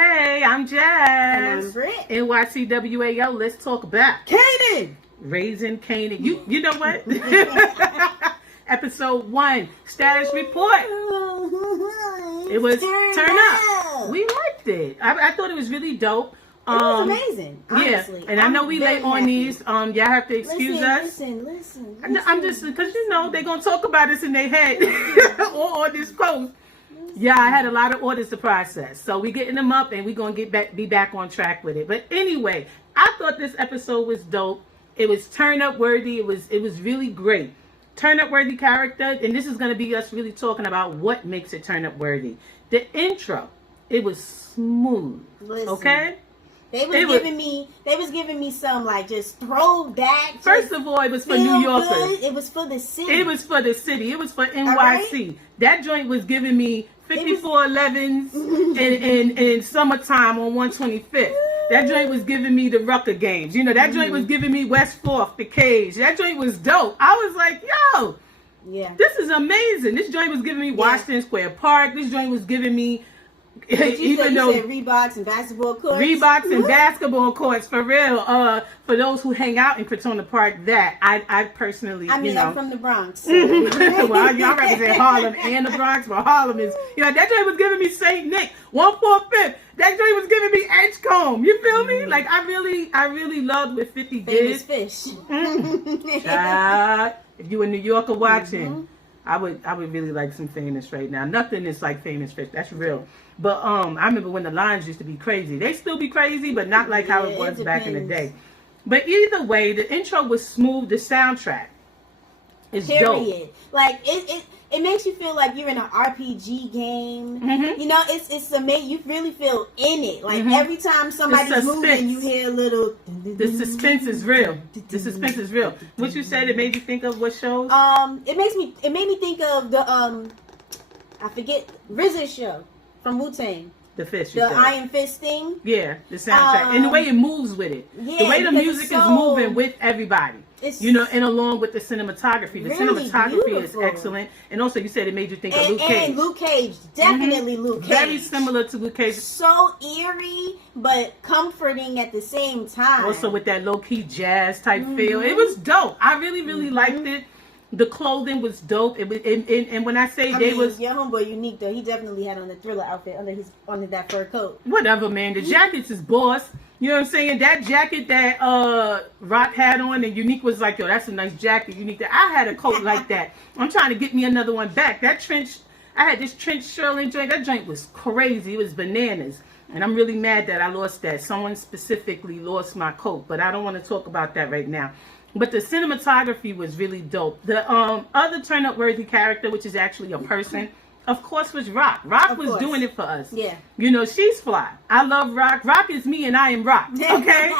Hey, I'm Jazz. And I'm Britt. NYCWAO, let's talk about Kanan! Raising Kanan. You know what? Episode 1, status report. It was turn up. We liked it. I thought it was really dope. It was amazing, honestly. Yeah, and I know we late on these. Y'all have to excuse us. Listen. I'm just, because they're going to talk about us in their head or on this post. Yeah, I had a lot of orders to process. So we're getting them up and we're going to be back on track with it. But anyway, I thought this episode was dope. It was turn up worthy. It was really great. Turn up worthy character. And this is going to be us really talking about what makes it turn up worthy. The intro, it was smooth. Listen. Okay? They was giving me some like just throwback. First of all, it was for New Yorkers. Good. It was for the city. It was for the city. It was for NYC. Right. That joint was giving me 5411s in summertime on 125th. That joint was giving me the Rucker games. That joint was giving me West 4th, the Cage. That joint was dope. I was like, yo, yeah, this is amazing. This joint was giving me Washington Square Park. This joint was giving me you said Reeboks and basketball courts. Reeboks and basketball courts, for real. For those who hang out in Crotona Park, I personally, I'm from the Bronx. So. Well, y'all represent Harlem and the Bronx, but Harlem is, that joint was giving me St. Nick, 145th. That joint was giving me Edgecombe. You feel me? Like I really loved what 50 did. Famous fish. If you a New Yorker watching. I would really like some Famous right now. Nothing is like Famous Fish. That's real. But I remember when the lines used to be crazy. They still be crazy, but not like how it was back in the day. But either way, the intro was smooth. The soundtrack is dope. Like it makes you feel like you're in an RPG game. It's amazing. You really feel in it. Like every time somebody's moving, you hear a little. The suspense is real. The suspense is real. What you said, it made you think of what shows? It made me think of the I forget RZA show from Wu-Tang. The Fist. The Iron Fist thing. Yeah, the soundtrack and the way it moves with it. Yeah, the way the music is moving with everybody. And along with the cinematography. The really cinematography beautiful. is excellent. And also, you said it made you think of Luke Cage. And Luke Cage, definitely Luke Cage. Very similar to Luke Cage. So eerie, but comforting at the same time. Also with that low-key jazz type feel. It was dope. I really liked it. The clothing was dope. It was, and when I say your homeboy Unique though, he definitely had on the Thriller outfit under that fur coat. Whatever, man. The jacket's his boss. You know what I'm saying? That jacket that Rock had on and Unique was like, yo, that's a nice jacket. Unique. I had a coat like that. I'm trying to get me another one back. I had this trench Sherlin joint. That joint was crazy. It was bananas. And I'm really mad that I lost that. Someone specifically lost my coat, but I don't want to talk about that right now. But the cinematography was really dope. The other turn-up worthy character, which is actually a person, of course, was Rock. Rock was doing it for us. Yeah. She's fly. I love Rock. Rock is me and I am Rock. Okay?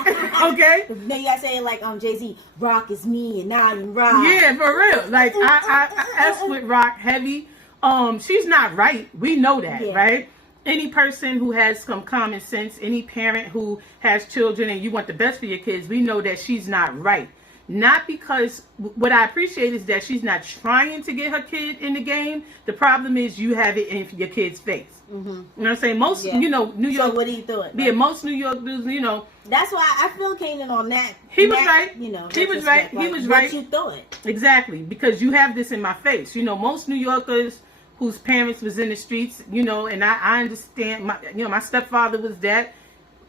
Okay? Now you gotta say it like Jay-Z. Rock is me and I am Rock. Yeah, for real. Like, I S with Rock heavy. She's not right. We know that, right? Any person who has some common sense, any parent who has children and you want the best for your kids, we know that she's not right. Not because, what I appreciate is that she's not trying to get her kid in the game. The problem is you have it in your kid's face. You know what I'm saying? Most, New York. So what do you thought? Yeah, most New York dudes, That's why I feel Kanan on that. He was right. He was right. He was right. What you thought. Exactly. Because you have this in my face. Most New Yorkers whose parents was in the streets, and I understand, my stepfather was that.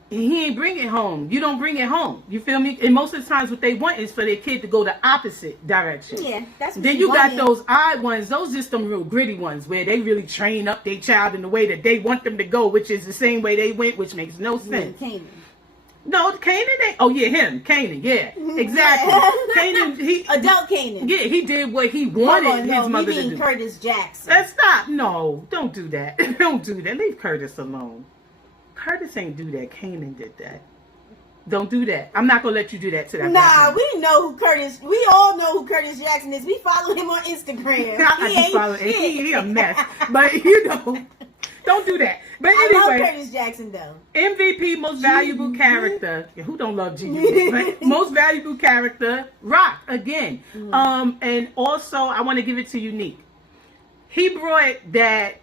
He ain't bring it home. You don't bring it home. You feel me? And most of the times what they want is for their kid to go the opposite direction. Yeah, that's what Then you got those odd ones. Those just them real gritty ones where they really train up their child in the way that they want them to go, which is the same way they went, which makes no sense. Kanan. No, Kanan ain't. Oh, yeah, him. Kanan, yeah. Exactly. Kanan, adult Kanan. Yeah, he did what he wanted his mother to do. Curtis Jackson. Stop. No, don't do that. Don't do that. Leave Curtis alone. Curtis ain't do that. Kanan did that. Don't do that. I'm not gonna let you do that to that. Nah, we know who Curtis. We all know who Curtis Jackson is. We follow him on Instagram. He a mess. But don't do that. But anyway, I love Curtis Jackson though. MVP, most valuable character. Who don't love G? Most valuable character, Rock again. And also I want to give it to Unique. He brought that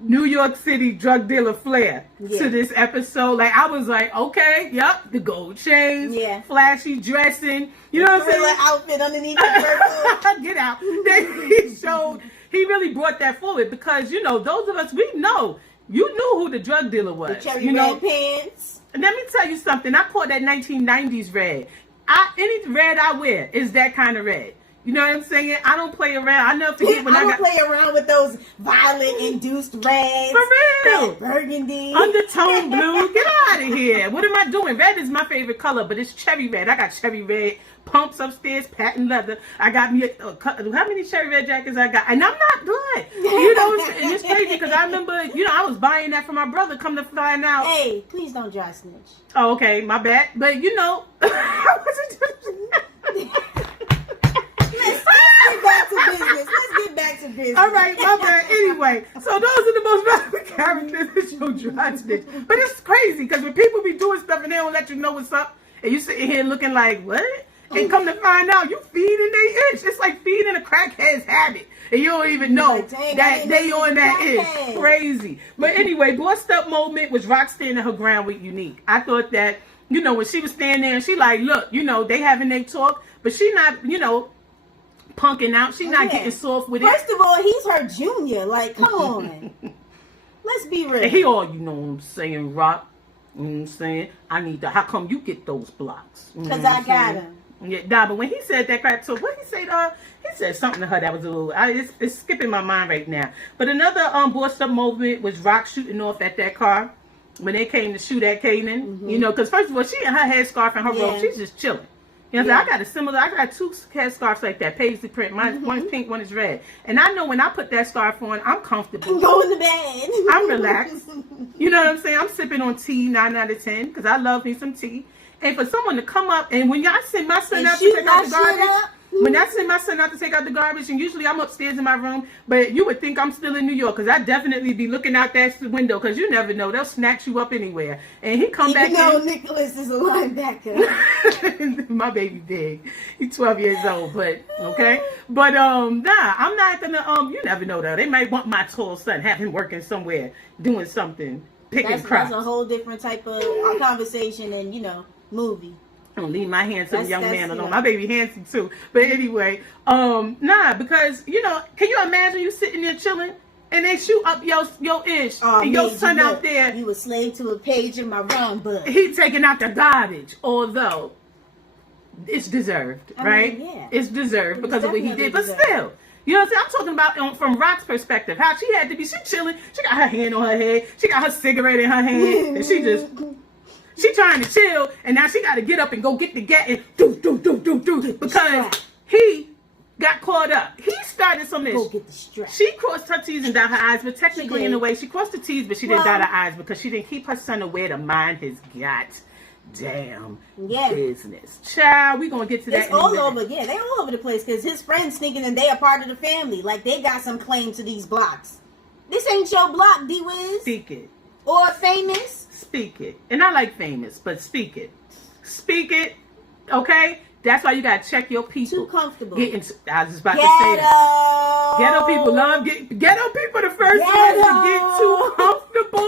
New York City drug dealer flair Yeah. to this episode. Like, I was like, okay, yep, the gold chains, Yeah. flashy dressing, you know what I'm saying? Thriller outfit underneath the purple. Get out. He really brought that forward because, you know, those of us, we know, you knew who the drug dealer was. The cherry you know? red pants. And let me tell you something. I call that 1990s red. Any red I wear is that kind of red. You know what I'm saying? I don't play around. I never forget when I don't play around with those violet-induced reds. For real. That burgundy. Undertone blue. Get out of here. What am I doing? Red is my favorite color, but it's cherry red. I got cherry red pumps upstairs, patent leather. I got me how many cherry red jackets I got? And I'm not good. You know, it's crazy because I remember, you know, I was buying that for my brother. Come to find out. Hey, please don't dry snitch. Oh, okay. My bad. But, you know. Let's get back to business. All right, my bad. Anyway, so those are the most relevant characters that show dry snitch. But it's crazy because when people be doing stuff and they don't let you know what's up, and you sitting here looking like, what? And come to find out, you feeding their itch. It's like feeding a crackhead's habit. And you don't even know like, that they on that itch. Crazy. But anyway, bossed up moment was Rock standing her ground with Unique. I thought that, you know, when she was standing there and she like, look, you know, they having their talk, but she not, you know, punking out. She not getting soft with it. First of all, he's her junior. Like, come on. Let's be real. And he all, you know what I'm saying, Rock. You know what I'm saying? I need to, how come you get those blocks? Because I got him. Yeah, nah, but when he said that crap, so what he said, he said something to her that was a little, it's skipping my mind right now. But another bossed up moment was Rock shooting off at that car when they came to shoot at Kanan. Mm-hmm. You know, because first of all, she in her headscarf and her robe, she's just chilling. You know, I got I got two headscarves like that, paisley print. One's pink, one is red. And I know when I put that scarf on, I'm comfortable. Go in the bed. I'm relaxed. You know what I'm saying? I'm sipping on tea 9 out of 10 because I love me some tea. And for someone to come up, and when y'all send my son out to take out the garbage, when I send my son out to take out the garbage, and usually I'm upstairs in my room, but you would think I'm still in New York because I definitely be looking out that window because you never know. They'll snatch you up anywhere. And he come back in. Even though Nicholas is a linebacker. My baby big. He's 12 years old, but okay. But nah, I'm not gonna you never know though. They might want my tall son, have him working somewhere, doing something, picking crops. That's a whole different type of conversation and, you know, movie. I don't leave my handsome young man alone. My baby handsome too. But anyway, nah, because, you know, can you imagine you sitting there chilling and they shoot up your ish and your son out there. You a slave to a page in my wrong book. He taking out the garbage, although it's deserved, right? I mean, yeah. It's deserved because of what he did. But still, you know what I'm saying? I'm talking about from Rock's perspective. How she had to be, she chilling. She got her hand on her head. She got her cigarette in her hand. And she trying to chill, and now she got to get up and go get the gat and do because he got caught up. He started some of this. Go get the strap. She crossed her T's and dot her I's, but technically in a way she crossed the T's, but she didn't dot her I's because she didn't keep her son away to mind his goddamn business. Child, we gonna get to that. It's all over. Yeah, they all over the place because his friends thinking that they are part of the family, like they got some claim to these blocks. This ain't your block, D-Wiz. Speak it. Or Famous. Speak it. And I like Famous, but speak it. Speak it. Okay? That's why you gotta check your people. Too comfortable. I was just about to say that. Ghetto people love ghetto people the first ones to get too comfortable.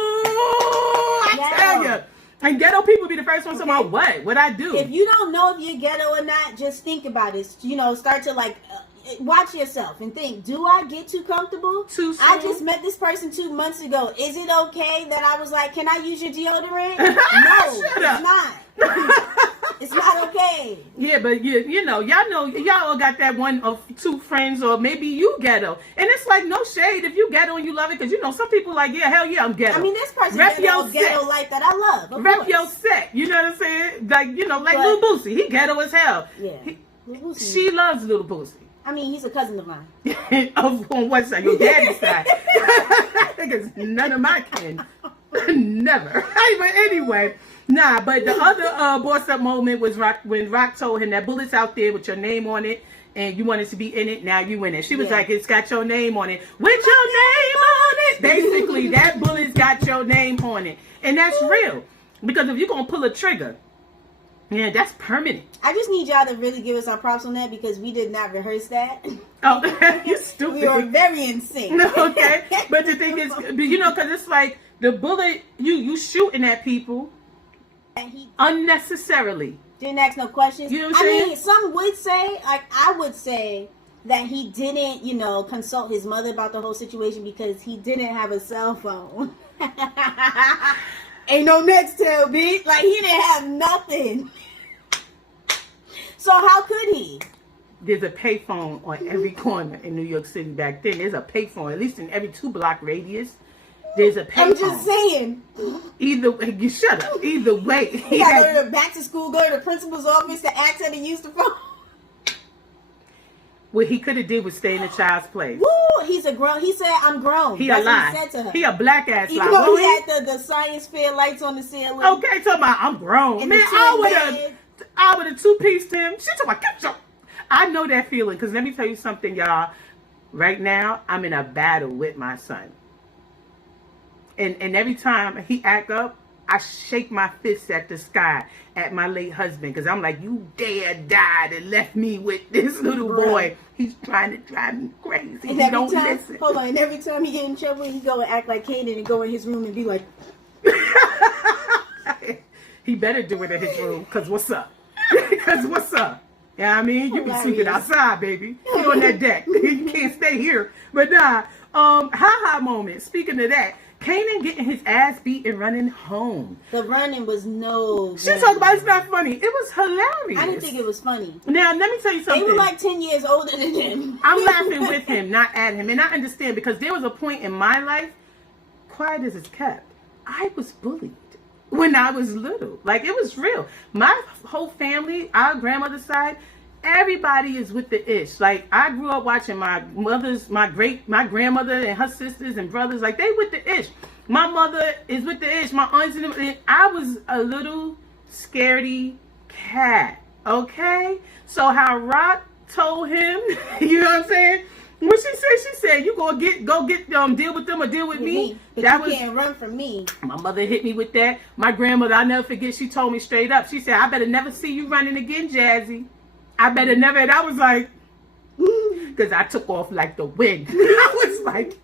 I tell you. And ghetto people be the first ones about what I do. If you don't know if you're ghetto or not, just think about it. You know, start to like watch yourself and think, do I get too comfortable? Too soon? I just met this person 2 months ago. Is it okay that I was like, can I use your deodorant? No, it's not. It's not okay. Yeah, but you know, y'all all got that one or two friends, or maybe you ghetto, and it's like no shade if you ghetto and you love it, because you know some people like, yeah, hell yeah, I'm ghetto. I mean, this person ghetto life that I love. Rep your set, you know what I'm saying? Like, you know, like Lil Boosie, he ghetto as hell. Yeah, she loves Lil Boosie. I mean, he's a cousin of mine. On what side? Your daddy's side. Because none of my kin. Never. But anyway, nah, but the other boss up moment was when Rock told him that bullet's out there with your name on it and you wanted to be in it, now you in it. She was like, it's got your name on it. With your name on it. Basically, that bullet's got your name on it. And that's real. Because if you're going to pull a trigger, Yeah, that's permanent. I just need y'all to really give us our props on that because we did not rehearse that. Oh, you're stupid. We were very in sync. Okay, but the thing is, you know, because it's like the bullet, you shooting at people unnecessarily. Didn't ask no questions. You know what I'm saying? I mean, some would say, like I would say, that he didn't, you know, consult his mother about the whole situation because he didn't have a cell phone. Ain't no Nextel, bitch. Like, he didn't have nothing. So how could he? There's a payphone on every corner in New York City back then. There's a payphone, at least in every 2-block radius. There's a payphone. I'm just saying. You shut up. Either way. He got to go to back to school, go to the principal's office to ask her to use the phone. What he could have did was stay in the child's place. Woo! He's a grown. He said, "I'm grown." He That's a lie. what he said to her. He a black ass lie. Even though he had the science fair lights on the ceiling. Okay, talking about I'm grown. Man, I would have two-pieced him. She talking about get your. I know that feeling because let me tell you something, y'all. Right now, I'm in a battle with my son, and every time he act up, I shake my fist at the sky at my late husband because I'm like, you dare died and left me with this little boy. He's trying to drive me crazy. And he don't listen. Hold on, and every time he get in trouble, he go and act like Kanan and go in his room and be like, he better do it in his room because what's up? Because what's up? Yeah, you know I mean, you be sleeping outside, baby. You on that deck. You can't stay here. But nah, ha moment. Speaking of that, Kanan getting his ass beat and running home. The running was no. She talking about it's not funny. It was hilarious. I didn't think it was funny. Now, let me tell you something. They were like 10 years older than him. I'm laughing with him, not at him. And I understand because there was a point in my life, quiet as it's kept, I was bullied when I was little. Like, it was real. My whole family, our grandmother's side, everybody is with the ish. Like, I grew up watching my grandmother and her sisters and brothers, like, they with the ish. My mother is with the ish. My aunts and I was a little scaredy cat. Okay? So how Rock told him, you know what I'm saying? What she said, you go get deal with them or deal with me. But that you can't run from me. My mother hit me with that. My grandmother, I'll never forget, she told me straight up. She said, I better never see you running again, Jazzy. I better never. And I was like, because I took off like the wind. I was like,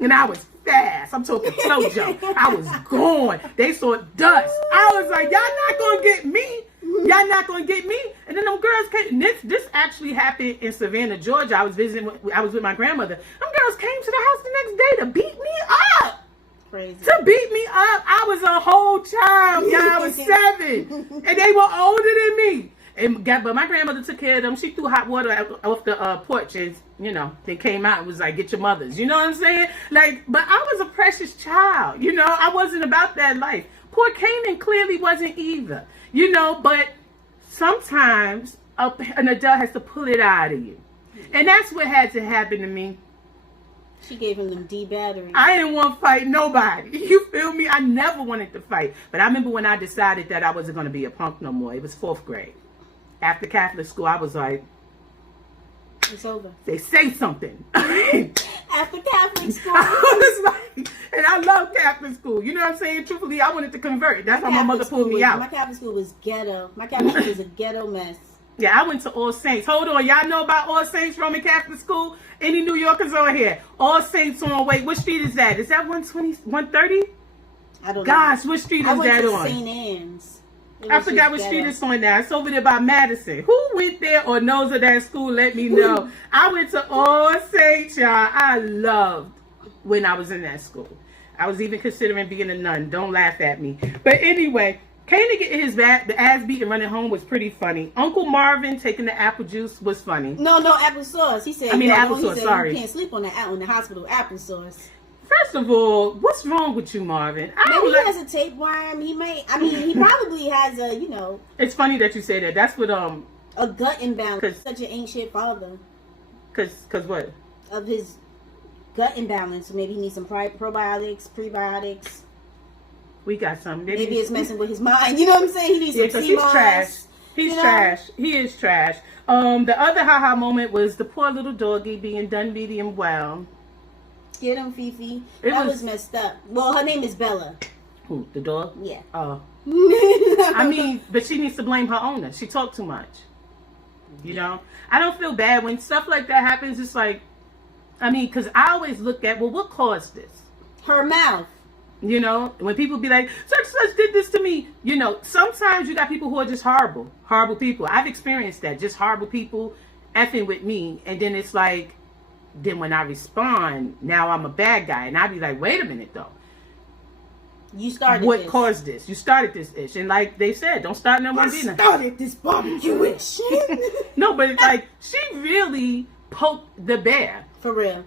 and I was fast. I'm talking Flojo. I was gone. They saw dust. I was like, y'all not going to get me. Y'all not going to get me. And then them girls came. This actually happened in Savannah, Georgia. I was with my grandmother. Them girls came to the house the next day to beat me up. Crazy. To beat me up. I was a whole child. Yeah, I was 7. And they were older than me. But my grandmother took care of them. She threw hot water off the porch and, you know, they came out and was like, get your mothers. You know what I'm saying? Like, but I was a precious child. You know, I wasn't about that life. Poor Kanan clearly wasn't either. You know, but sometimes an adult has to pull it out of you. And that's what had to happen to me. She gave him them D batteries. I didn't want to fight nobody. You feel me? I never wanted to fight. But I remember when I decided that I wasn't going to be a punk no more. It was 4th grade. After Catholic school, I was like, it's over. They say something. After Catholic school. I was like, and I love Catholic school. You know what I'm saying? Truthfully, I wanted to convert. That's why my mother pulled me out. My Catholic school was ghetto. My Catholic school was a ghetto mess. Yeah, I went to All Saints. Hold on. Y'all know about All Saints Roman Catholic School? Any New Yorkers over here? All Saints on, wait, what street is that? Is that 120, 130? I don't know. Gosh, what street is that on? I went to St. Anne's. I forgot what street it's on now. It's over there by Madison. Who went there or knows of that school? Let me know. I went to All Saints, y'all. I loved when I was in that school. I was even considering being a nun. Don't laugh at me. But anyway, Kanan getting his ass beat and running home was pretty funny. Uncle Marvin taking the apple juice was funny. No, applesauce. He said, applesauce, sorry. You can't sleep on the hospital applesauce. First of all, what's wrong with you, Marvin? Maybe he has a tapeworm. He probably has a, you know. It's funny that you say that. That's what, a gut imbalance. Such an ancient father. Cause what? Of his gut imbalance. So maybe he needs some probiotics, prebiotics. We got some. Maybe it's messing with his mind. You know what I'm saying? He needs some he's trash. He's trash. He is trash. The other haha moment was the poor little doggy being done medium well. Get him, Fifi. That was messed up. Well, her name is Bella. Who? The dog? Yeah. Oh. I mean, but she needs to blame her owner. She talked too much. You know? I don't feel bad when stuff like that happens. It's like, I mean, because I always look at, well, what caused this? Her mouth. You know, when people be like, such did this to me, you know, sometimes you got people who are just horrible people. I've experienced that, just horrible people effing with me. And then it's like, then when I respond, now I'm a bad guy. And I be like, wait a minute though. You started what this. caused this? You started this ish. And like they said, don't start no more dinner. Started this barbecue ish. No, but it's like, she really poked the bear. For real.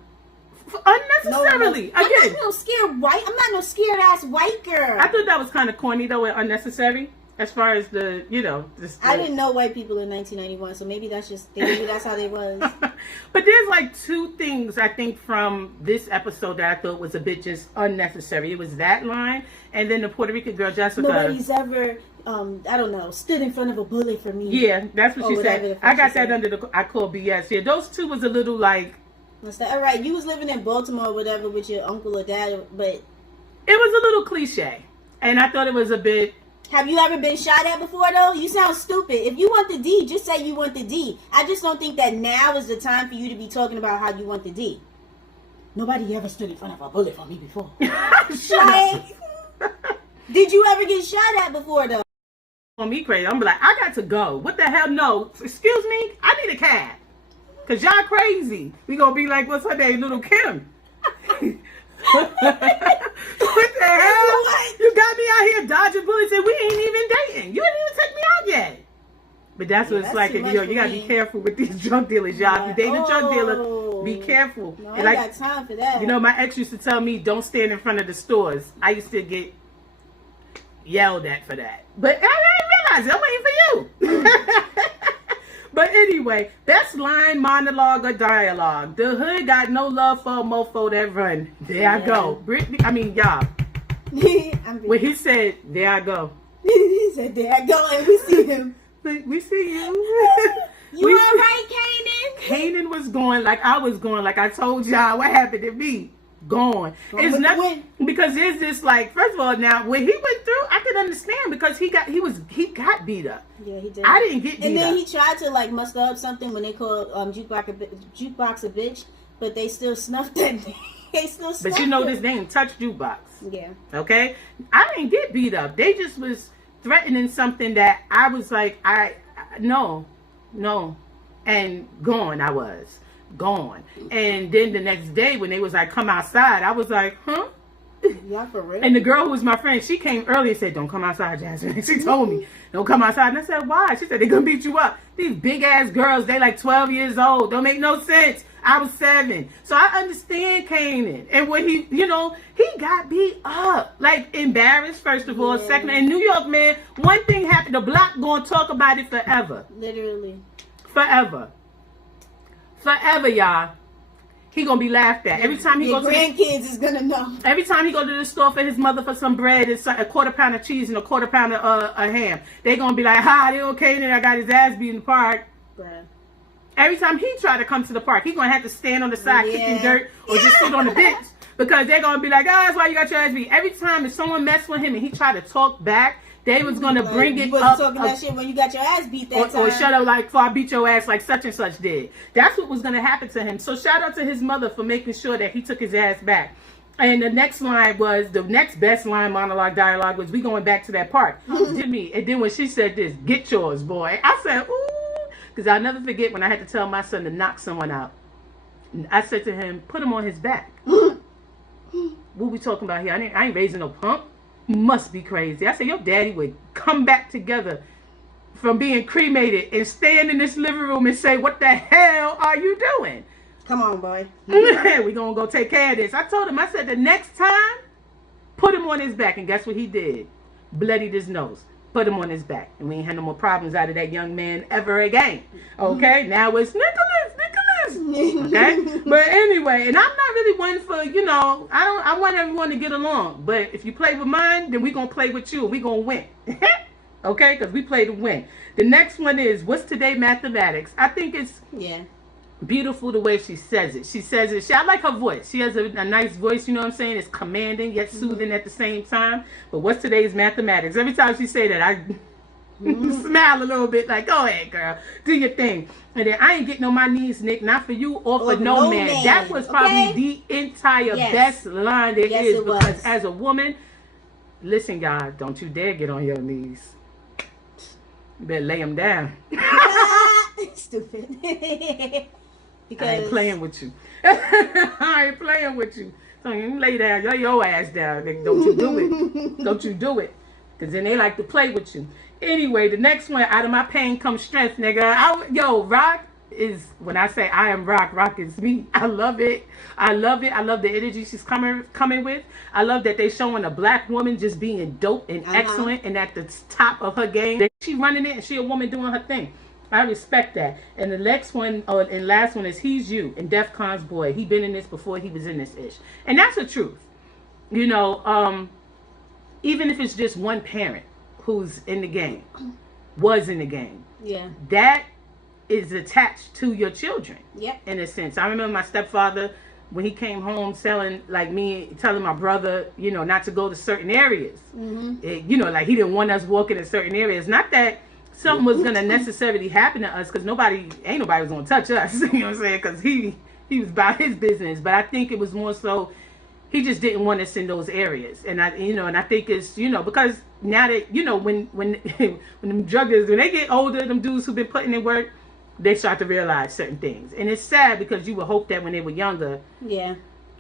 Unnecessarily. I'm Again. not no scared white. I'm not no scared ass white girl. I thought that was kind of corny though and unnecessary. As far as the, you know. I didn't know white people in 1991, so maybe maybe that's how they was. But there's like two things I think from this episode that I thought was a bit just unnecessary. It was that line, and then the Puerto Rican girl Jessica. Nobody's ever, I don't know, stood in front of a bullet for me. Yeah, that's what she said. I got that under the, I call BS. Yeah, those two was a little like. All right, you was living in Baltimore or whatever with your uncle or dad, but it was a little cliche, and I thought it was a bit. Have you ever been shot at before though? You sound stupid. If you want the D, just say you want the D. I just don't think that now is the time for you to be talking about how you want the D. Nobody ever stood in front of a bullet for me before. Like, did you ever get shot at before though? On me crazy. I'm like, I got to go. What the hell? No, excuse me. I need a cab. Cause y'all crazy. We gonna be like, what's her name, Little Kim? What the hell? You got me out here dodging bullets and we ain't even dating. You ain't even take me out yet. But that's what it's like. Yo, you gotta be careful with these drug dealers, y'all. If you date a drug dealer, be careful. No, and I got time for that. You know, my ex used to tell me, don't stand in front of the stores. I used to get yelled at for that. But I didn't realize it. I'm waiting for you. But anyway, best line, monologue, or dialogue. The hood got no love for a mofo that run. There I go. Brittany, I mean, y'all. When he said, there I go. He said, there I go, and we see him. We see you. You all right, Kanan? Kanan was going like I was going. Like I told y'all what happened to me. Gone. It's nothing because there's this like, first of all, now when he went through, I could understand because he got beat up. Yeah, he did. I didn't get beat up. And then he tried to like muster up something when they called jukebox a bitch, but they still snuffed that. They still snuffed. But you know this name, Touch Jukebox. Yeah. Okay. I didn't get beat up. They just was threatening something that I was like, no, and gone. I was. Gone. And then the next day when they was like, come outside, I was like, huh? Yeah, for real. And the girl who was my friend, she came early and said, don't come outside, Jasmine. She told me, don't come outside. And I said, why? She said, they're going to beat you up. These big ass girls, they like 12 years old. Don't make no sense. I was 7. So I understand Kanan. And when he, you know, he got beat up. Like embarrassed, first of all. Second, in New York, man, one thing happened, the block going to talk about it forever. Literally. Forever. Forever, y'all. He gonna be laughed at every time he goes. Grandkids is gonna know. Every time he go to the store for his mother for some bread and a quarter pound of cheese and a quarter pound of ham, they gonna be like, "Hi, they okay?" Then I got his ass beat in the park. Bruh. Every time he try to come to the park, he gonna have to stand on the side kicking dirt or just sit on the bench because they're gonna be like, "Oh, that's why you got your ass beat." Every time if someone mess with him and he try to talk back, they was gonna bring it up. You talking that shit when you got your ass beat that time. Or shut up like, before I beat your ass like such and such did. That's what was gonna happen to him. So shout out to his mother for making sure that he took his ass back. And the next line was, the next best line, monologue, dialogue was, we going back to that park. Jimmy, and then when she said this, get yours, boy. I said, ooh. Because I'll never forget when I had to tell my son to knock someone out. I said to him, put him on his back. What we talking about here? I ain't raising no pump. Must be crazy. I said, your daddy would come back together from being cremated and stand in this living room and say, what the hell are you doing? Come on, boy. We're going to go take care of this. I told him, I said, the next time, put him on his back. And guess what he did? Bloodied his nose. Put him on his back. And we ain't had no more problems out of that young man ever again. Okay? Now it's Nicholas. Okay? But anyway, and I'm not really one for, you know, I want everyone to get along. But if you play with mine, then we going to play with you and we going to win. Okay? Because we play to win. The next one is, what's today mathematics? I think it's beautiful the way she says it. She says it. I like her voice. She has a nice voice, you know what I'm saying? It's commanding yet soothing at the same time. But what's today's mathematics? Every time she say that, I smile a little bit like, go ahead, girl. Do your thing. And then I ain't getting on my knees, Nick, not for you or for no man. That was probably the entire best line there is. Because as a woman, listen, y'all, don't you dare get on your knees. You better lay them down. Stupid. Because I ain't playing with you. I ain't playing with you. So you lay down, lay your ass down. Don't you do it. Don't you do it. Because then they like to play with you. Anyway, the next one, out of my pain comes strength, nigga. Yo, Rock is, when I say I am Rock, Rock is me. I love it. I love it. I love the energy she's coming with. I love that they showing a black woman just being dope and excellent and at the top of her game. She running it and she a woman doing her thing. I respect that. And the next one, and last one is He's You and Def Con's Boy. He been in this before he was in this ish. And that's the truth. You know, even if it's just one parent who's in the game, was in the game. Yeah. That is attached to your children. Yep. In a sense. I remember my stepfather, when he came home telling my brother, you know, not to go to certain areas. You know, like he didn't want us walking in certain areas. Not that something was going to necessarily happen to us, because ain't nobody was going to touch us, you know what I'm saying, because he was about his business. But I think it was more so he just didn't want us in those areas. And I think it's, you know, because now that, you know, when them drug dealers, when they get older, them dudes who've been putting in work, they start to realize certain things. And it's sad, because you would hope that when they were younger, you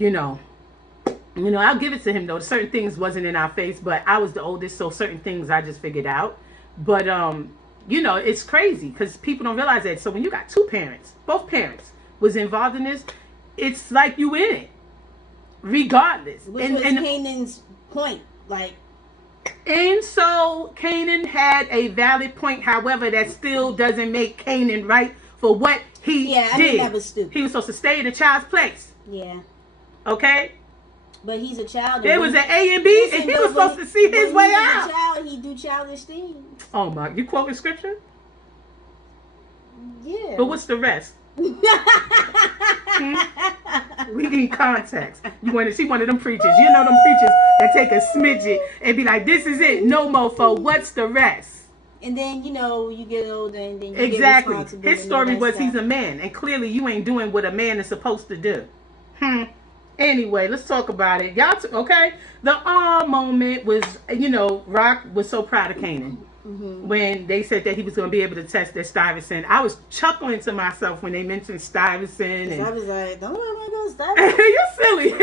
know, I'll give it to him though, certain things wasn't in our face, but I was the oldest, so certain things I just figured out. But you know, it's crazy because people don't realize that. So when you got two parents, both parents was involved in this, it's like you in it, regardless. Which was Kanan's point, like. And so Kanan had a valid point. However, that still doesn't make Kanan right for what he did. I think that was stupid. He was supposed to stay in a child's place. Yeah. Okay. But he's a child. There was an A and B, and he was supposed to see his way out. A child, he do childish things. Oh my! You quoting scripture? Yeah. But what's the rest? We need context. You want to see one of them preachers? You know them preachers that take a smidget and be like, "This is it, no mofo." What's the rest? And then, you know, you get older and then you exactly. Get responsibility. His story was he's a man, and clearly you ain't doing what a man is supposed to do. Anyway, let's talk about it. Y'all, okay? The moment was, you know, Rock was so proud of Kanan when they said that he was going to be able to test their Stuyvesant. I was chuckling to myself when they mentioned Stuyvesant. And I was like, don't worry about Stuyvesant. You're silly.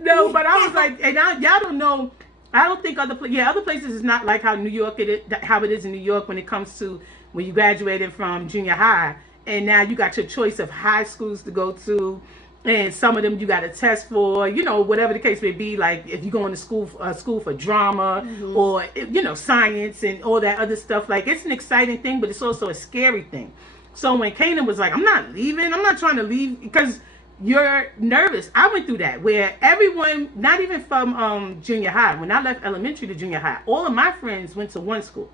No, but I was like, and y'all don't know. I don't think other places is not like how New York how it is in New York when it comes to when you graduated from junior high and now you got your choice of high schools to go to. And some of them you got to test for, you know, whatever the case may be. Like if you're going to school for drama or, you know, science and all that other stuff. Like it's an exciting thing, but it's also a scary thing. So when Kanan was like, I'm not leaving. I'm not trying to leave because you're nervous. I went through that where everyone, not even from junior high, when I left elementary to junior high, all of my friends went to one school.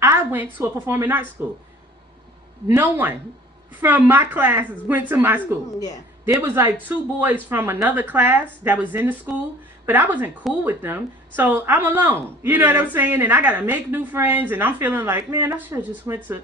I went to a performing arts school. No one from my classes went to my school. Yeah. There was like 2 boys from another class that was in the school, but I wasn't cool with them. So I'm alone. You know what I'm saying? And I got to make new friends and I'm feeling like, man, I should have just went to,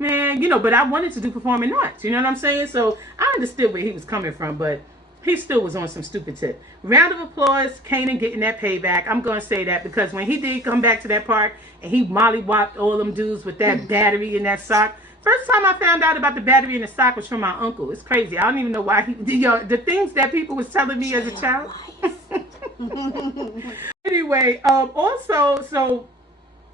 man, you know, but I wanted to do performing arts. You know what I'm saying? So I understood where he was coming from, but he still was on some stupid tip. Round of applause, Kanan getting that payback. I'm going to say that because when he did come back to that park and he mollywopped all them dudes with that battery in that sock, first time I found out about the battery in the sock was from my uncle. It's crazy. I don't even know why the things that people was telling me as a child. Anyway, also, so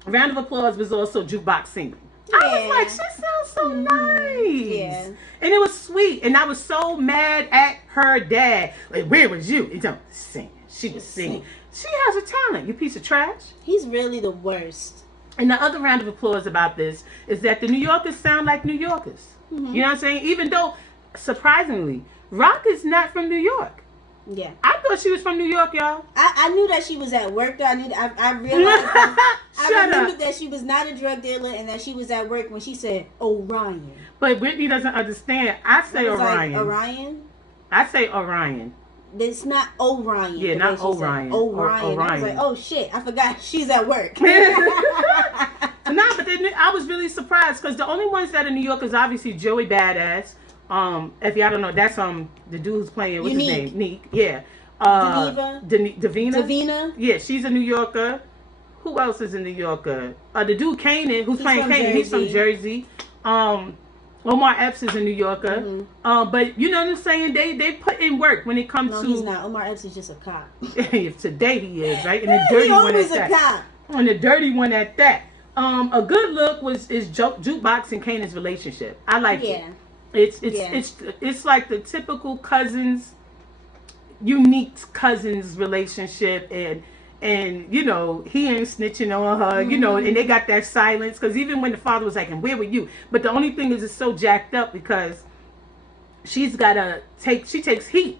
round of applause was also jukebox singing. Yeah. I was like, she sounds so nice. Yeah. And it was sweet. And I was so mad at her dad. Like, where was you? He told me, singing. She was singing. She has a talent, you piece of trash. He's really the worst. And the other round of applause about this is that the New Yorkers sound like New Yorkers. You know what I'm saying? Even though, surprisingly, Rock is not from New York. Yeah. I thought she was from New York, y'all. I knew that she was at work though. I realized that, I Shut remembered up. that she was not a drug dealer and that she was at work when she said Orion. But Whitney doesn't understand. I say I was Orion. like, Orion? I say Orion. It's not Orion. Yeah, the not way she said Orion. Orion. I was Orion. like, oh shit, I forgot she's at work. No, but then I was really surprised because the only ones that are in New York is obviously Joey Badass. If y'all don't know, that's the dude who's playing, what's his name? Neek. Yeah. Davina. Davina. Yeah, she's a New Yorker. Who else is a New Yorker? The dude Kanan, who's playing Kanan, he's from Jersey. Omar Epps is a New Yorker. But you know what I'm saying? They put in work when it comes to. No, he's not. Omar Epps is just a cop. Today he is, right? And the dirty one at that. Cop. And the dirty one at that. A good look is Jukebox and Kanan's relationship. I like it. It's like the typical cousins, unique cousins relationship, and you know he ain't snitching on her, you know, and they got that silence because even when the father was like, "And where were you?" But the only thing is, it's so jacked up because she takes heat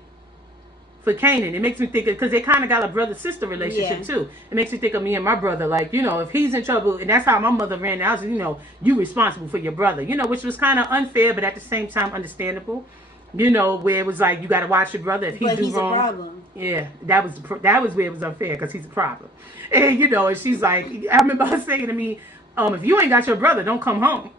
for Kanan. It makes me think because they kind of got a brother-sister relationship too. It makes me think of me and my brother. Like, you know, if he's in trouble, and that's how my mother ran the house, you know, you responsible for your brother. You know, which was kind of unfair, but at the same time understandable. You know, where it was like you got to watch your brother if he do he's wrong. A problem. Yeah, that was where it was unfair because he's a problem. And you know, and she's like, I remember her saying to me, if you ain't got your brother, don't come home.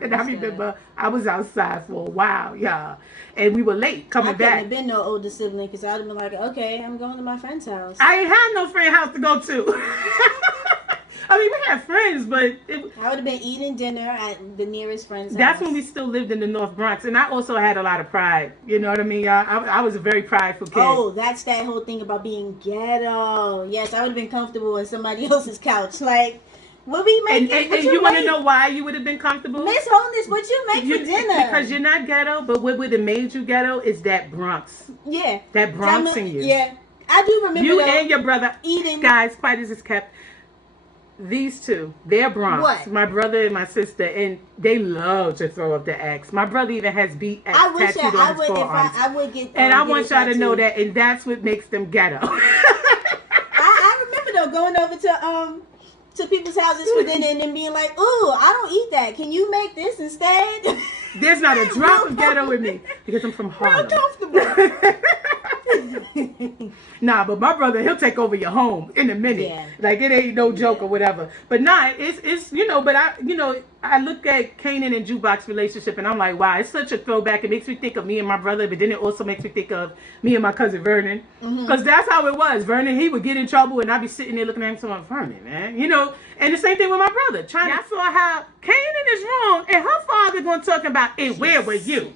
And I remember I was outside for a while, y'all, and we were late coming back. I couldn't have been no older sibling because I would have been like, okay, I'm going to my friend's house. I ain't had no friend house to go to. I mean, we had friends, but I would have been eating dinner at the nearest friend's house. That's when we still lived in the North Bronx, and I also had a lot of pride. You know what I mean? I was a very prideful kid. Oh, that's that whole thing about being ghetto. Yes, I would have been comfortable on somebody else's couch, like. What we making? And you want to know why you would have been comfortable? Miss Holness, what you make for dinner? Because you're not ghetto, but what would have made you ghetto is that Bronx. Yeah. That Bronx in you. Yeah. I do remember you and your brother eating. Guys, quiet as it's kept. These two, they're Bronx. What? My brother and my sister, and they love to throw up the X. My brother even has beat X tattooed on his forearm. I would get. And I want y'all to know that, and that's what makes them ghetto. I remember though going over to people's houses for dinner and then being like, ooh, I don't eat that. Can you make this instead? There's not a drop of ghetto with me because I'm from Harlem. Real comfortable. Nah, but my brother, he'll take over your home in a minute. Yeah. Like it ain't no joke or whatever. But nah, it's you know, but I look at Kanan and Jukebox relationship and I'm like, wow, it's such a throwback. It makes me think of me and my brother, but then it also makes me think of me and my cousin Vernon. Because that's how it was. Vernon, he would get in trouble and I'd be sitting there looking at him saying, Vernon, man. You know, and the same thing with my brother. I saw how Kanan is wrong and her father gonna talk about, and where were you?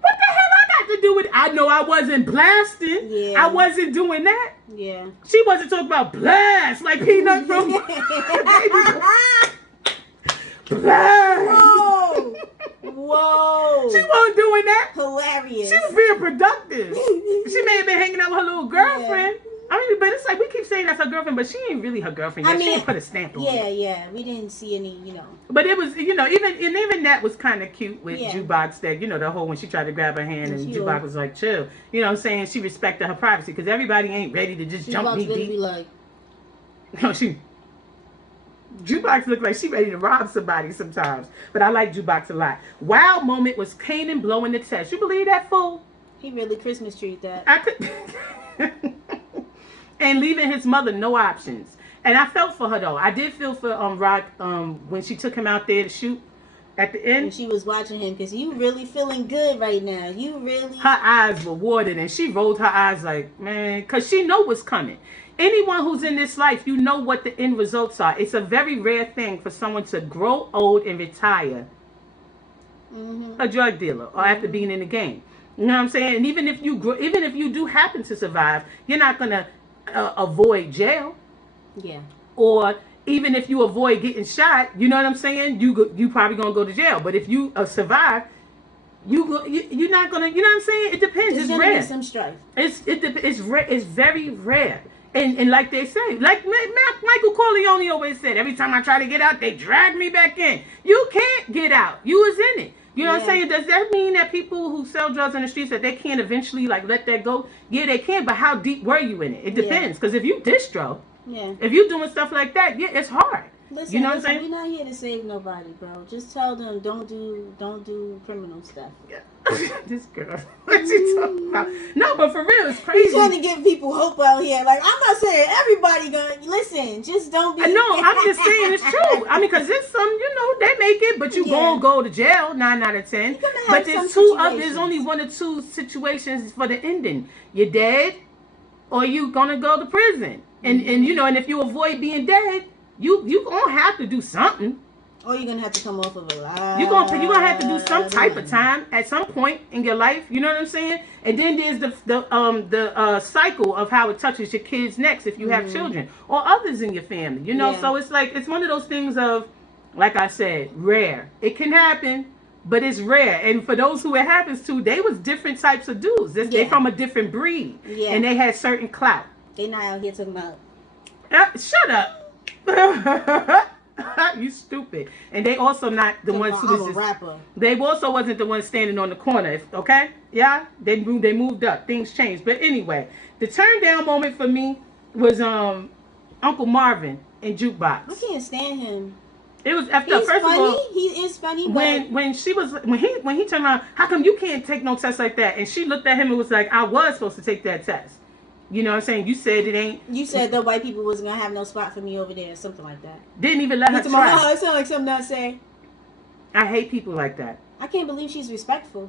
What the hell I got to do with it? I know I wasn't blasting. Yeah. I wasn't doing that. Yeah. She wasn't talking about blast like Peanut from blast. Whoa. She wasn't doing that. Hilarious. She was being productive. She may have been hanging out with her little girlfriend. Yeah. I mean, but it's like we keep saying that's her girlfriend, but she ain't really her girlfriend yet. She didn't put a stamp on it. Yeah. We didn't see any, But it was, even that was kind of cute with Jukebox. That the whole when she tried to grab her hand and Jukebox was like, chill. You know what I'm saying? She respected her privacy because everybody ain't ready to just jump knee deep. Like, no, Jukebox looked like she ready to rob somebody sometimes. But I like Jukebox a lot. Wow moment was Kanan blowing the test. You believe that fool? He really Christmas treed that. I could. And leaving his mother no options. And I felt for her though. I did feel for Rock when she took him out there to shoot at the end. And she was watching him because you really feeling good right now. You really. Her eyes were watered and she rolled her eyes like, man, because she know what's coming. Anyone who's in this life, you know what the end results are. It's a very rare thing for someone to grow old and retire a drug dealer or after being in the game. You know what I'm saying? And even if you do happen to survive, you're not gonna avoid jail. Yeah. Or even if you avoid getting shot, you know what I'm saying? You probably gonna go to jail. But if you survive, you're not gonna. You know what I'm saying? It depends. It's rare. Be some strife. It's very rare. And like they say, like Michael Corleone always said, every time I try to get out, they drag me back in. You can't get out. You was in it. You know what I'm saying? Does that mean that people who sell drugs in the streets, that they can't eventually like let that go? Yeah, they can, but how deep were you in it? It depends. Because if you distro, if you're doing stuff like that, yeah, it's hard. Listen, you know what I'm saying? We're not here to save nobody, bro. Just tell them don't do criminal stuff. Yeah. This girl, what's she talking about? No, but for real, it's crazy. He's trying to give people hope out here. Like, I'm not saying everybody gonna listen. Just don't be. No, I'm just saying it's true. I mean, because there's some, they make it, but you gonna go to jail 9 out of 10. But there's there's only 1 or 2 situations for the ending. You're dead, or you gonna go to prison. And and if you avoid being dead, you gonna have to do something. Or you're gonna have to come off of a lot. You're gonna have to do some type of time at some point in your life. You know what I'm saying? And then there's the cycle of how it touches your kids next if you have children or others in your family. So it's like it's one of those things of, like I said, rare. It can happen, but it's rare. And for those who it happens to, they was different types of dudes. They from a different breed, and they had certain clout. They not out here talking about. Shut up. You stupid. And they also not the ones who I'm a rapper. They also wasn't the ones standing on the corner. Okay? Yeah? They moved up. Things changed. But anyway, the turn down moment for me was Uncle Marvin in Jukebox. I can't stand him. It was after He's first funny. of all, He is funny. when he turned around, how come you can't take no test like that? And she looked at him and was like, I was supposed to take that test. You know what I'm saying? You said it ain't. You said the white people wasn't gonna have no spot for me over there, or something like that. Didn't even let her try. Oh, it sounds like something I say. I hate people like that. I can't believe she's respectful.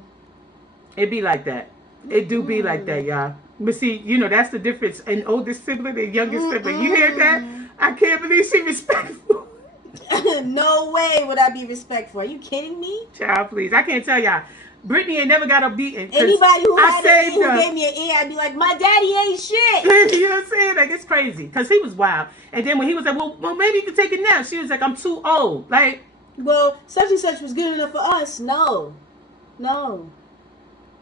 It be like that. It do be like that, y'all. But see, that's the difference. An oldest sibling and youngest sibling. You hear that? I can't believe she respectful. No way would I be respectful. Are you kidding me? Child, please. I can't tell y'all. Brittany ain't never got a beating. Anybody who gave me an ear, I'd be like, my daddy ain't shit. You know what I'm saying? Like, it's crazy. Because he was wild. And then when he was like, well, maybe you can take it now. She was like, I'm too old. Like, well, such and such was good enough for us. No.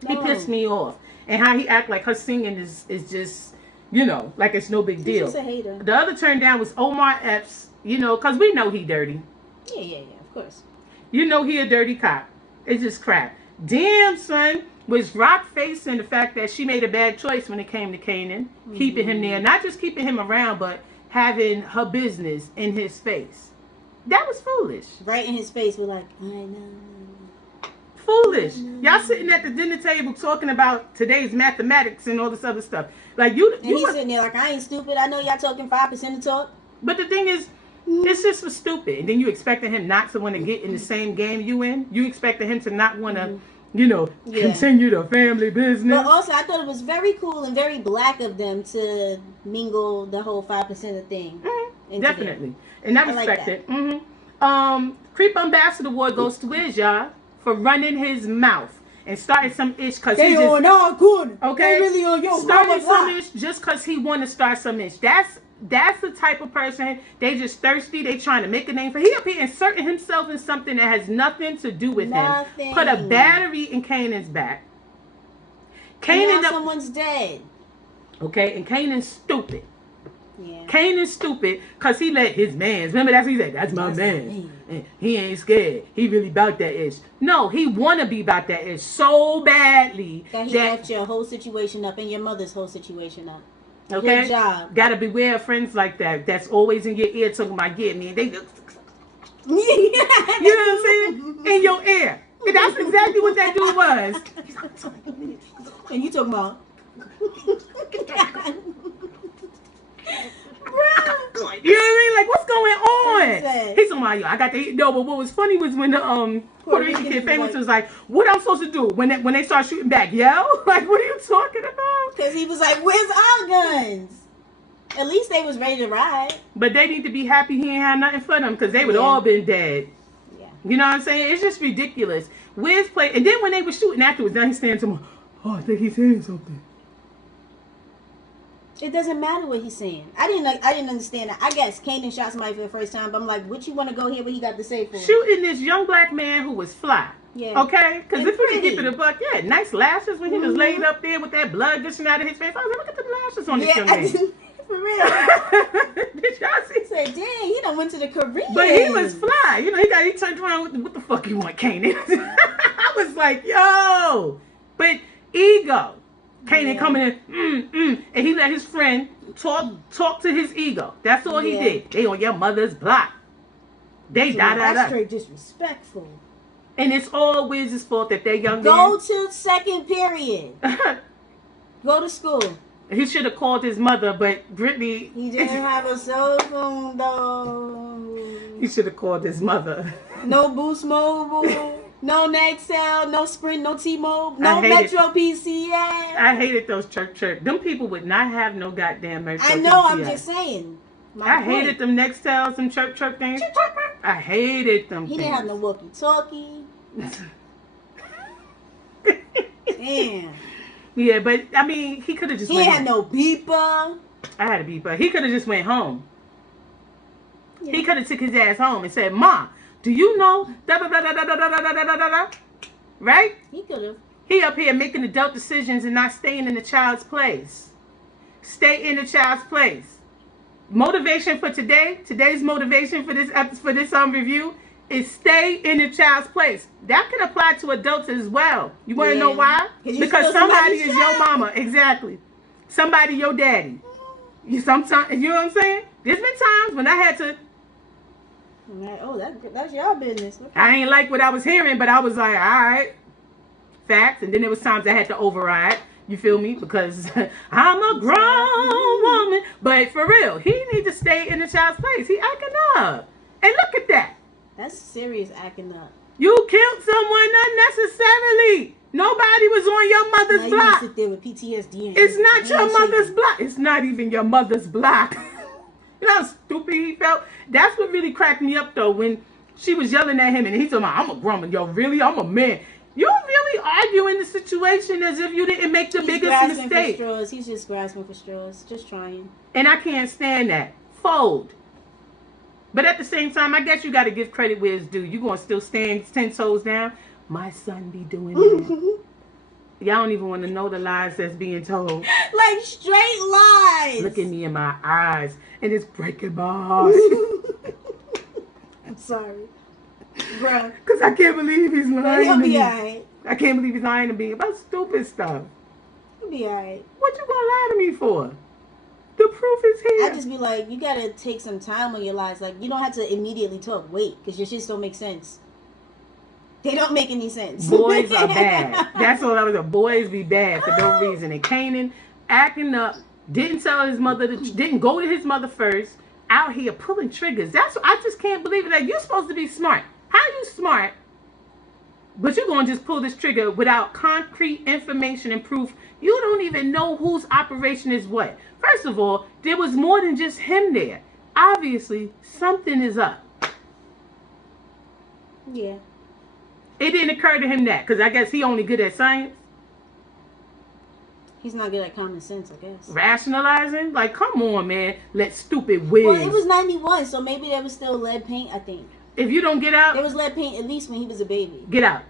He pissed me off. And how he act like her singing is just, like it's no big deal. He's just a hater. The other turn down was Omar Epps, because we know he dirty. Yeah, of course. He a dirty cop. It's just crap. Damn, son, was Rock facing the fact that she made a bad choice when it came to Kanan, keeping him there. Not just keeping him around, but having her business in his face. That was foolish. Right in his face, we're like, I know. Foolish. Y'all sitting at the dinner table talking about today's mathematics and all this other stuff. Like he's sitting there like, I ain't stupid. I know y'all talking 5% of talk. But the thing is, it's just for stupid. And then you expecting him not to want to get in the same game you in. You expecting him to not want to, continue the family business. But also, I thought it was very cool and very black of them to mingle the whole 5% of thing. Definitely. And I respect it. Creep Ambassador Award goes to Wiz, y'all, for running his mouth and starting some ish because he just... They on our corner. Okay? They really on your starting some ish just because he want to start some ish. That's the type of person, they just thirsty, they trying to make a name for. He up here inserting himself in something that has nothing to do with him. Put a battery in Kanan's back. Kanan, someone's dead. Okay, and Kanan's stupid. Yeah. Kanan's stupid because he let his mans, remember that's what he said, that's my man. And he ain't scared. He really about that ish. No, he want to be about that ish so badly. That he left your whole situation up and your mother's whole situation up. Okay, good job. Gotta beware of friends like that. That's always in your ear talking about getting me. They just, you know what I'm saying? In your ear. And that's exactly what that dude was. And you talking about? You know what I mean? Like, what's going on? He's talking about, I got to eat. No, but what was funny was when the Puerto Rican kid famous was like, what I'm supposed to do when they start shooting back? Yell? Like, what are you talking about? Because he was like, where's our guns? At least they was ready to ride. But they need to be happy he ain't had nothing for them because they would all been dead. Yeah. You know what I'm saying? It's just ridiculous. Wiz played, and then when they were shooting afterwards, now he's saying to him, I think he's saying something. It doesn't matter what he's saying. I didn't understand that. I guess Kanan shot somebody for the first time, but I'm like, what you want to go hear what he got to say for? Shooting this young black man who was fly. Yeah. Okay? Because if we can keep it a buck, nice lashes when he was laid up there with that blood gushing out of his face. I was like, look at the lashes on this young man. For real. Did y'all see? Said, dang, he done went to the Caribbean. But he was fly. You know, he turned around with the fuck you want, Kanan? was like, yo. But ego. Kanan coming in, and he let his friend talk to his ego. That's all he did. They on your mother's block. They That's straight disrespectful. And it's all Wiz's fault that they're young. Go to second period. Go to school. He should have called his mother, but Brittany... He didn't have a cell phone, though. He should have called his mother. No Boost Mobile, no Nextel, no Sprint, no T-Mobile, no Metro PCS. I hated those chirp. Them people would not have no goddamn Metro I know, PCS. I'm just saying. I hated them Nextels, them chirp things. I hated them He didn't have no walkie-talkie. Damn. Yeah, but I mean, he could have just. He had no beeper. I had a beeper. He could have just went home. Yeah. He could have took his ass home and said, "Ma, do you know da da da da da da da da da da da?" Right? He could have. He up here making adult decisions and not staying in the child's place. Stay in the child's place. Motivation for today. Today's motivation for this review is stay in the child's place. That can apply to adults as well. You want to know why? Because somebody is your mama. Exactly. Somebody your daddy. You know what I'm saying? There's been times when I had to. Oh, that's your business. Okay. I ain't like what I was hearing, but I was like, all right, facts. And then there was times I had to override. You feel me? Because I'm a grown woman. But for real, he needs to stay in the child's place. He acting up. And look at that. That's serious acting up. You killed someone unnecessarily. Nobody was on your mother's block. You sit there with PTSD. It's not your mother's block. It's not even your mother's block. You know how stupid he felt? That's what really cracked me up, though, when she was yelling at him and he told me, I'm a grown man. Yo, really? I'm a man. You're really arguing the situation as if you didn't make the biggest mistake. He's just grasping for straws. Just trying. And I can't stand that. Fold. But at the same time, I guess you got to give credit where it's due. You going to still stand 10 toes down? My son be doing that. Y'all don't even want to know the lies that's being told. Like straight lies. Look at me in my eyes. And it's breaking my heart. I'm sorry. Bruh. Because I can't believe he's lying to me. He'll be alright. I can't believe he's lying to me about stupid stuff. He'll be alright. What you going to lie to me for? The proof is here. I just be like, you gotta take some time on your lies. Like, you don't have to immediately talk. Wait, because your shit don't make sense. They don't make any sense. Boys are bad. That's all I was saying. Boys be bad for no reason. And Kanan acting up, didn't tell his mother, didn't go to his mother first, out here pulling triggers. I just can't believe it. Like, you're supposed to be smart. How you smart? But you're going to just pull this trigger without concrete information and proof. You don't even know whose operation is what. First of all, there was more than just him there. Obviously, something is up. Yeah. It didn't occur to him that, because I guess he only good at science. He's not good at common sense, I guess. Rationalizing? Like, come on, man. Let stupid Wiz. Well, it was 91, so maybe there was still lead paint, I think. If you don't get out... There was lead paint at least when he was a baby. Get out.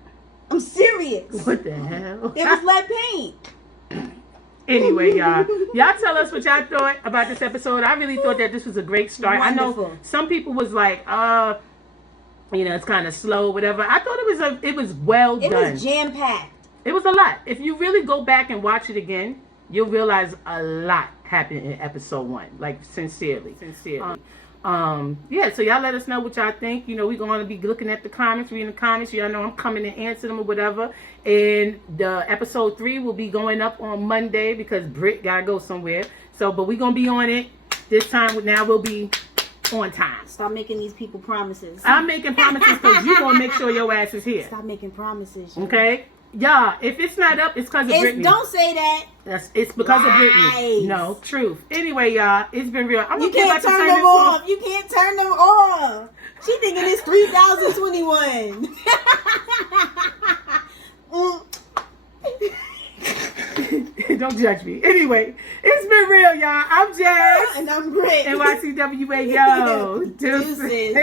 I'm serious. What the hell? There was lead paint. Anyway, y'all tell us what y'all thought about this episode. I really thought that this was a great start. Wonderful. I know some people was like, it's kind of slow, whatever. I thought it was well done. It was jam-packed. It was a lot. If you really go back and watch it again, you'll realize a lot happened in episode 1. Like, sincerely. So y'all let us know what y'all think. You know, we're going to be looking at the comments, reading the comments. Y'all know I'm coming to answer them or whatever. And the episode 3 will be going up on Monday because Britt got to go somewhere. So, but we're going to be on it. This time, now we'll be on time. Stop making these people promises. I'm making promises because you're going to make sure your ass is here. Stop making promises. Okay? Y'all, if it's not up, it's because of Brittany. Don't say that. It's because of Brittany. No, truth. Anyway, y'all, it's been real. You can't turn them off. You can't turn them off. She thinking it's 3021. Don't judge me. Anyway, it's been real, y'all. I'm Jazz. And I'm Britt. NYCWA, yo. Deuces.